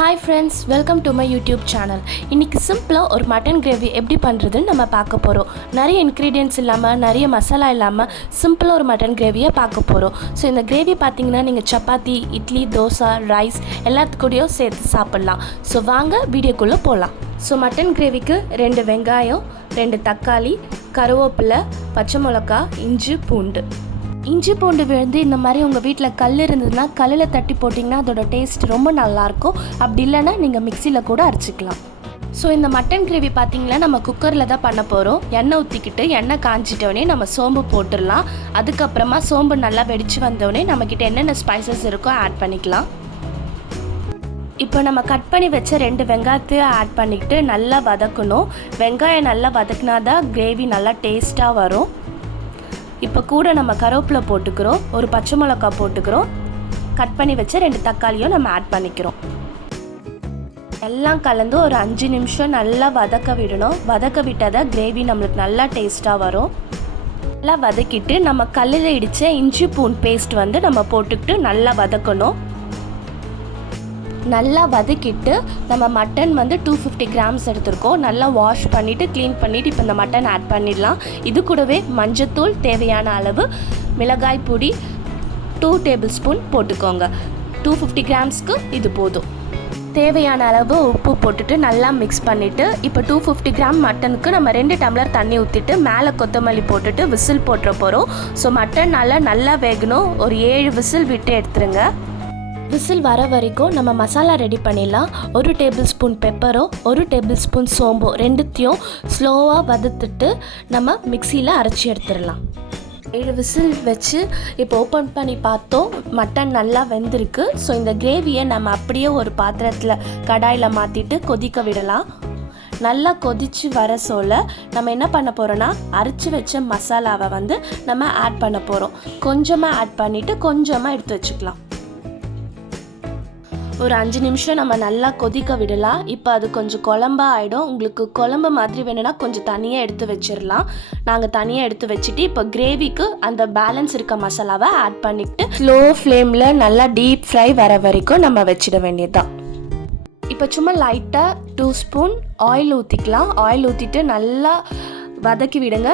Hi friends, welcome to my YouTube channel. இன்னைக்கு சிம்பிளா ஒரு மட்டன் கிரேவி எப்படி பண்றதுன்னு நம்ம பார்க்க போறோம். நிறைய இன்கிரிடியன்ட்ஸ் இல்லாம நிறைய மசாலா இல்லாம சிம்பிளா ஒரு மட்டன் கிரேவியை பார்க்க போறோம். ஸோ இந்த கிரேவி பார்த்தீங்கன்னா நீங்க சப்பாத்தி, இட்லி, தோசை, ரைஸ் எல்லாத்துக்கூடயும் சேர்த்து சாப்பிடலாம். ஸோ வாங்க வீடியோக்குள்ள போகலாம். ஸோ மட்டன் கிரேவிக்கு 2 வெங்காயம், 2 தக்காளி, கருவேப்பிலை, பச்சை மிளகாய், இஞ்சி பூண்டு விழுந்து இந்த மாதிரி உங்கள் வீட்டில் கல் இருந்ததுன்னா கல்லில் தட்டி போட்டிங்கன்னா அதோட டேஸ்ட் ரொம்ப நல்லாயிருக்கும். அப்படி இல்லைன்னா நீங்கள் மிக்சியில் கூட அரைச்சிக்கலாம். ஸோ இந்த மட்டன் கிரேவி பார்த்திங்கன்னா நம்ம குக்கரில் தான் பண்ண போகிறோம். எண்ணெய் ஊற்றிக்கிட்டு எண்ணெய் காஞ்சிட்டோடனே நம்ம சோம்பு போட்டுடலாம். அதுக்கப்புறமா சோம்பு நல்லா வெடித்து வந்தோடனே நம்மக்கிட்ட என்னென்ன ஸ்பைசஸ் இருக்கோ ஆட் பண்ணிக்கலாம். இப்போ நம்ம கட் பண்ணி வச்ச 2 வெங்காயத்தையும் ஆட் பண்ணிக்கிட்டு நல்லா வதக்கணும். வெங்காயம் நல்லா வதக்கினா தான் கிரேவி நல்லா டேஸ்ட்டாக வரும். இப்போ கூட நம்ம கருவேப்பிலை போட்டுக்கிறோம், ஒரு பச்சை மிளகாய் போட்டுக்கிறோம், கட் பண்ணி வச்ச 2 தக்காளியும் நம்ம ஆட் பண்ணிக்கிறோம். எல்லாம் கலந்து ஒரு 5 நிமிஷம் நல்லா வதக்க விடணும். வதக்க விட்டால் தான் கிரேவி நம்மளுக்கு நல்லா டேஸ்ட்டாக வரும். நல்லா வதக்கிட்டு நம்ம கல்லில் இடித்த இஞ்சி பூண்டு பேஸ்ட் நம்ம போட்டுக்கிட்டு நல்லா வதக்கணும். நல்லா வதக்கிட்டு நம்ம மட்டன் 250 கிராம்ஸ் எடுத்துருக்கோம். நல்லா வாஷ் பண்ணிவிட்டு க்ளீன் பண்ணிவிட்டு இப்போ இந்த மட்டன் ஆட் பண்ணிடலாம். இது கூடவே மஞ்சத்தூள் தேவையான அளவு, மிளகாய் பொடி 2 டேபிள் ஸ்பூன் போட்டுக்கோங்க. 250 கிராம்ஸ்க்கு இது போதும். தேவையான அளவு உப்பு போட்டுட்டு நல்லா மிக்ஸ் பண்ணிவிட்டு இப்போ 250 கிராம் மட்டனுக்கு நம்ம 2 டம்ளர் தண்ணி ஊற்றிட்டு மேலே கொத்தமல்லி போட்டுட்டு விசில் போட்டுற போகிறோம். ஸோ மட்டன் நல்லா வேகணும். ஒரு 7 விசில் விட்டு எடுத்துருங்க. விசில் வர வரைக்கும் நம்ம மசாலா ரெடி பண்ணிடலாம். 1 டேபிள் ஸ்பூன் பெப்பரோ, 1 டேபிள் ஸ்பூன் சோம்போ ரெண்டுத்தையும் ஸ்லோவாக வதத்துட்டு நம்ம மிக்சியில் அரைச்சி எடுத்துடலாம். 7 விசில் வச்சு இப்போ ஓப்பன் பண்ணி பார்த்தோம், மட்டன் நல்லா வெந்திருக்கு. ஸோ இந்த கிரேவியை நம்ம அப்படியே ஒரு பாத்திரத்தில் கடாயில் மாற்றிட்டு கொதிக்க விடலாம். நல்லா கொதித்து வர சொல்ல நம்ம என்ன பண்ண போகிறோன்னா அரைச்சி வச்ச மசாலாவை நம்ம ஆட் பண்ண போகிறோம். கொஞ்சமாக ஆட் பண்ணிவிட்டு கொஞ்சமாக எடுத்து வச்சுக்கலாம். ஒரு 5 நிமிஷம் நம்ம நல்லா கொதிக்க விடலாம். இப்போ அது கொஞ்சம் குழம்பா ஆகிடும். உங்களுக்கு குழம்பு மாதிரி வேணும்னா கொஞ்சம் தனியாக எடுத்து வச்சிடலாம். நாங்கள் தனியாக எடுத்து வச்சுட்டு இப்போ கிரேவிக்கு அந்த பேலன்ஸ் இருக்க மசாலாவை ஆட் பண்ணிவிட்டு ஸ்லோ ஃப்ளேமில் நல்லா டீப் ஃப்ரை வர வரைக்கும் நம்ம வச்சிட வேண்டியதுதான். இப்போ சும்மா லைட்டாக 2 ஸ்பூன் ஆயில் ஊற்றிக்கலாம். ஆயில் ஊற்றிட்டு நல்லா வதக்கி விடுங்க.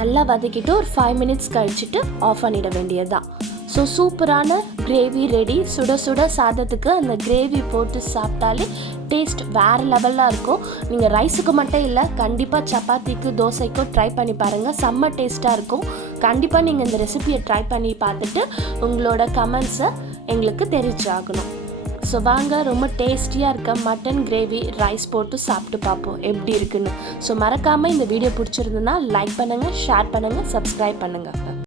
நல்லா வதக்கிட்டு ஒரு 5 மினிட்ஸ் கழிச்சிட்டு ஆஃப் பண்ணிட வேண்டியது தான். ஸோ சூப்பரான கிரேவி ரெடி. சுட சுட சாதத்துக்கு அந்த கிரேவி போட்டு சாப்பிட்டாலே டேஸ்ட் வேறு லெவலாக இருக்கும். நீங்கள் ரைஸுக்கு மட்டும் இல்லை, கண்டிப்பாக சப்பாத்திக்கு, தோசைக்கோ ட்ரை பண்ணி பாருங்கள். செம்ம டேஸ்ட்டாக இருக்கும். கண்டிப்பாக நீங்கள் இந்த ரெசிபியை ட்ரை பண்ணி பார்த்துட்டு உங்களோட கமெண்ட்ஸை எங்களுக்கு தெரிவிச்சாகணும். ஸோ வாங்க, ரொம்ப டேஸ்டியாக இருக்க மட்டன் கிரேவி ரைஸ் போட்டு சாப்பிட்டு பார்ப்போம் எப்படி இருக்குன்னு. ஸோ மறக்காமல் இந்த வீடியோ பிடிச்சிருந்துன்னா லைக் பண்ணுங்கள், ஷேர் பண்ணுங்கள், சப்ஸ்கிரைப் பண்ணுங்கள்.